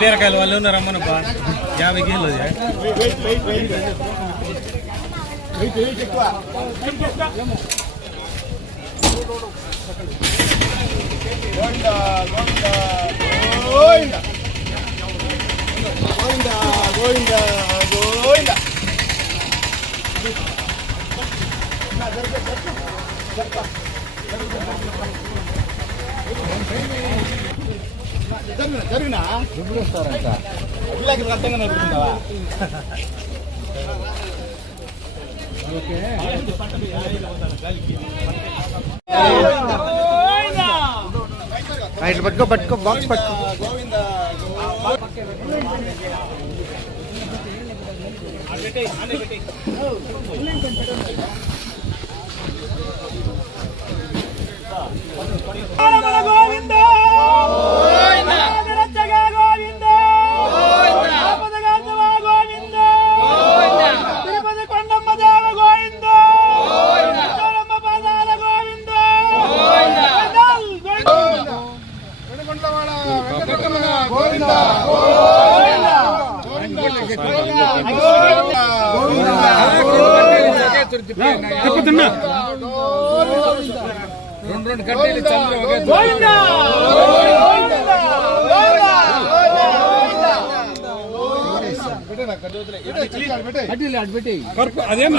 బీరకాయలు వాళ్ళు ఉన్నారమ్మనబ్బా 50 కిలోలు జరిగినా ఎప్పుడు వస్తారంట అభిలాకి అర్థంగా నడుపుతున్నావా? పట్టుకో బాక్స్ పట్టుకో. రెండు కట్టేలు అదేం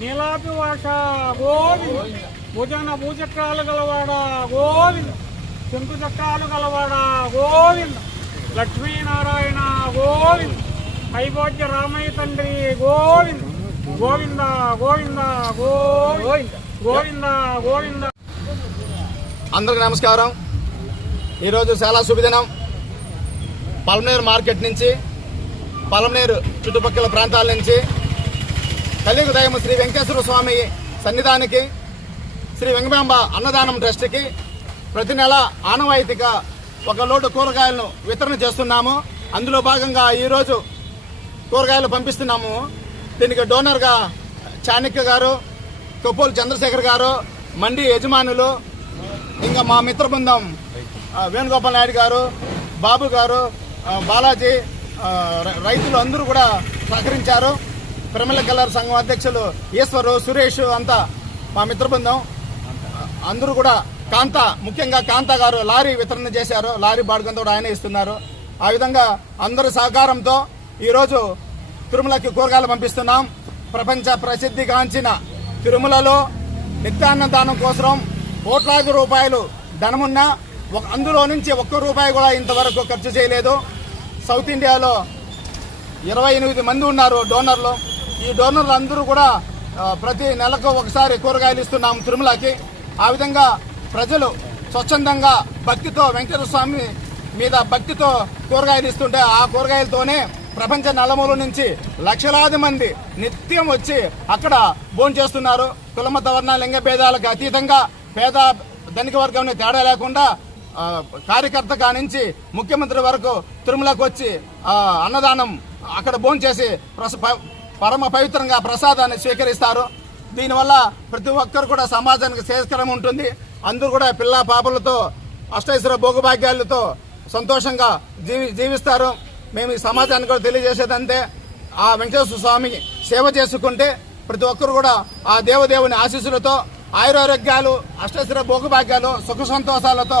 నీలాపి వాష గోవింద్ భుజన భూచక్రాలు గలవాడ గోవింద్ శంకు చక్రాలు గలవాడ గోవింద్ లక్ష్మీనారాయణ గోవింద్ ఐభోజ్య రామయ్య తండ్రి గోవింద్ గోవింద గోవింద గోవింద గోవింద గోవింద. అందరికి నమస్కారం. ఈరోజు చాలా శుభదినం. పలమనేరు మార్కెట్ నుంచి, పలమనేరు చుట్టుపక్కల ప్రాంతాల నుంచి కలియుగ దైవం శ్రీ వెంకటేశ్వర స్వామి సన్నిధానికి, శ్రీ వెంగమాంబ అన్నదానం ట్రస్ట్కి ప్రతి నెల ఆనవాయితీగా 1 లోటు కూరగాయలను వితరణ చేస్తున్నాము. అందులో భాగంగా ఈరోజు కూరగాయలు పంపిస్తున్నాము. దీనికి డోనర్గా చాణక్య గారు, కొప్పోలు చంద్రశేఖర్ గారు, మండి యజమానులు, ఇంకా మా మిత్ర బృందం వేణుగోపాల్ నాయుడు గారు, బాబు గారు, బాలాజీ, రైతులు అందరూ కూడా సహకరించారు. పిరమిల కలర్ సంఘం అధ్యక్షులు ఈశ్వరు, సురేష్ అంతా మా మిత్ర బృందం అందరూ కూడా. కాంత, ముఖ్యంగా కాంత గారు లారీ వితరణ చేశారు. లారీ బాడుగంతో కూడా ఆయన ఇస్తున్నారు. ఆ విధంగా అందరి సహకారంతో ఈరోజు తిరుమలకి కూరగాయలు పంపిస్తున్నాం. ప్రపంచ ప్రసిద్ధిగాంచిన తిరుమలలో నిత్యాన్నదానం కోసం కోట్లాది రూపాయలు ధనమున్నా అందులో నుంచి 1 రూపాయి కూడా ఇంతవరకు ఖర్చు చేయలేదు. సౌత్ ఇండియాలో 28 మంది ఉన్నారు డోనర్లు. ఈ డోనర్లు అందరూ కూడా ప్రతి నెలకు ఒకసారి కూరగాయలు ఇస్తున్నాం తిరుమలకి. ఆ విధంగా ప్రజలు స్వచ్ఛందంగా భక్తితో వెంకటేశ్వర స్వామి మీద భక్తితో కూరగాయలు ఇస్తుంటే ఆ కూరగాయలతోనే ప్రపంచ నలుమూల నుంచి లక్షలాది మంది నిత్యం వచ్చి అక్కడ భోజనం చేస్తున్నారు. కులమత వర్ణ లింగ భేదాలకు అతీతంగా పేద ధనిక వర్గం తేడా లేకుండా కార్యకర్త కానించి ముఖ్యమంత్రి వరకు తిరుమలకు వచ్చి అన్నదానం అక్కడ భోజనం చేసి పరమ పవిత్రంగా ప్రసాదాన్ని స్వీకరిస్తారు. దీనివల్ల ప్రతి ఒక్కరు కూడా సమాజానికి శ్రేయస్కరం ఉంటుంది. అందరూ కూడా పిల్ల పాపలతో అష్టైశ్వర భోగభాగ్యాలతో సంతోషంగా జీవిస్తారు. మేము ఈ సమాజానికి కూడా తెలియజేసేదంటే ఆ వెంకటేశ్వర స్వామికి సేవ చేసుకుంటే ప్రతి ఒక్కరు కూడా ఆ దేవదేవుని ఆశీస్సులతో ఆయురారోగ్యాలు, అష్టైశ్వర భోగభాగ్యాలు, సుఖ సంతోషాలతో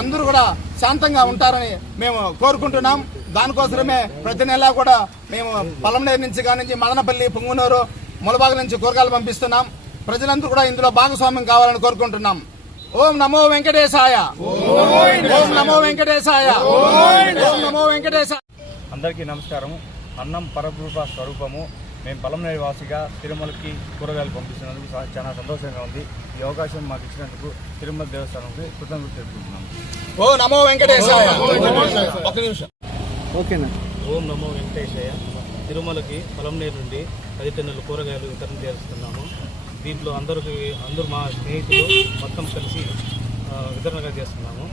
అందరూ కూడా శాంతంగా ఉంటారని మేము కోరుకుంటున్నాం. దానికోసమే ప్రతి నెల కూడా మేము పలంనేరు నుంచి కానించి మదనపల్లి, పుంగునూరు, ములబాగ నుంచి కూరగాయలు పంపిస్తున్నాం. ప్రజలందరూ కూడా ఇందులో భాగస్వామ్యం కావాలని కోరుకుంటున్నాం. ఓం నమో వెంకటేశాయ, ఓం నమో వెంకటేశాయ, ఓం నమో వెంకటేశాయ. అందరికీ నమస్కారం. అన్నం పరబ్రహ్మ స్వరూపము. మేము పలంనేరు వాసిగా తిరుమలకి కూరగాయలు పంపిస్తున్నందుకు చాలా సంతోషంగా ఉంది. ఈ అవకాశం మాకు ఇచ్చినందుకు తిరుమల దేవస్థానంకి కృతజ్ఞతలు తెలుపుతున్నాము. ఓ నమో వెంకటేశాయ. ఒక నిమిషం. ఓకేనా. ఓం నమో వెంకటేశయ్య. తిరుమలకి పలంనేరు నుండి 10 టన్నుల కూరగాయలు వితరణ చేస్తున్నాము. దీంట్లో అందరూ మా స్నేహితులు మొత్తం కలిసి వితరణగా చేస్తున్నాము.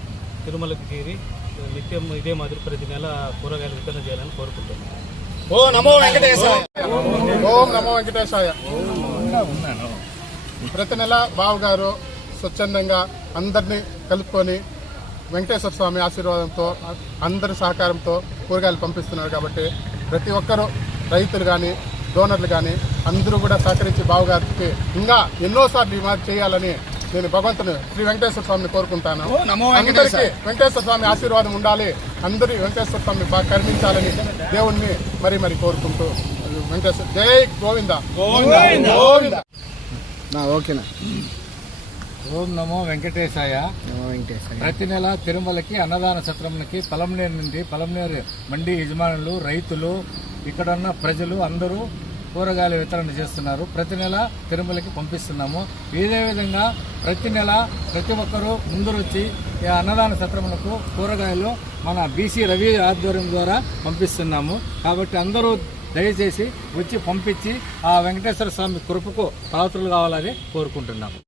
తిరుమలకి చేరి నిత్యం ఇదే మాదిరి ప్రతి నెల కూరగాయలు వితరణ చేయాలని కోరుకుంటున్నాము. ఓ నమో వెంకటేశాయ. ఓం నమో వెంకటేశాయ. ప్రతి నెల బావగారు స్వచ్ఛందంగా అందరినీ కలుపుకొని వెంకటేశ్వర స్వామి ఆశీర్వాదంతో అందరి సహకారంతో కూరగాయలు పంపిస్తున్నారు. కాబట్టి ప్రతి ఒక్కరూ రైతులు కానీ డోనర్లు కానీ అందరూ కూడా సహకరించి బావగారికి ఇంకా ఎన్నోసార్లు ఈ మాదిరి చేయాలని నేను భగవంతుని శ్రీ వెంకటేశ్వర స్వామిని కోరుకుంటాను. అందరికీ వెంకటేశ్వర స్వామి ఆశీర్వాదం ఉండాలి, అందరి వెంకటేశ్వర స్వామి బాగా కరుణించాలని దేవుణ్ణి మరీ కోరుకుంటూ వెంకటేశ్వర జై గోవింద గోవింద. ఓకేనా. ఓం నమో వెంకటేశాయ. ప్రతి నెల తిరుమలకి అన్నదాన సత్రంకి పలంనేరు నుండి పలంనేరు మండి యజమానులు, రైతులు, ఇక్కడున్న ప్రజలు అందరూ కూరగాయలు వితరణ చేస్తున్నారు. ప్రతి నెల తిరుమలకి పంపిస్తున్నాము. ఇదే విధంగా ప్రతి నెల ప్రతి ఒక్కరూ ముందరొచ్చి ఈ అన్నదాన సత్రములకు కూరగాయలు మన బీసీ రవి ఆధ్వర్యం ద్వారా పంపిస్తున్నాము. కాబట్టి అందరూ దయచేసి వచ్చి పంపించి ఆ వెంకటేశ్వర స్వామి కృపకు పాత్రలు కావాలని కోరుకుంటున్నాము.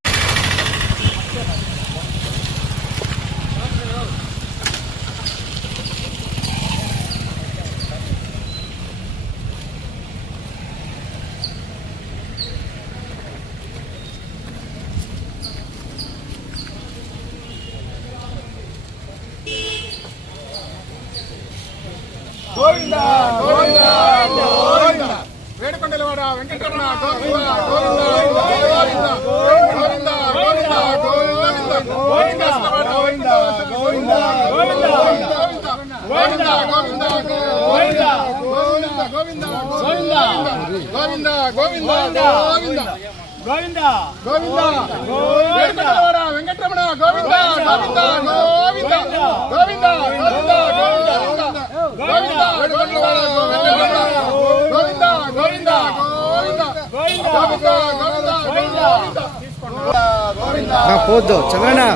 గోవింద గోవింద గోవింద. వేడుకొండలవాడ వెంకటరమణ గోవింద గోవింద గోవింద గోవింద గోవింద గోవింద గోవింద గోవింద గోవింద గోవింద గోవింద గోవింద గోవింద గోవింద గోవింద గోవింద గోవింద వేడుకొండలవాడ వెంకటరమణ గోవింద గోవింద గోవింద గోవింద గోవింద పోద్దు చంద్రనా.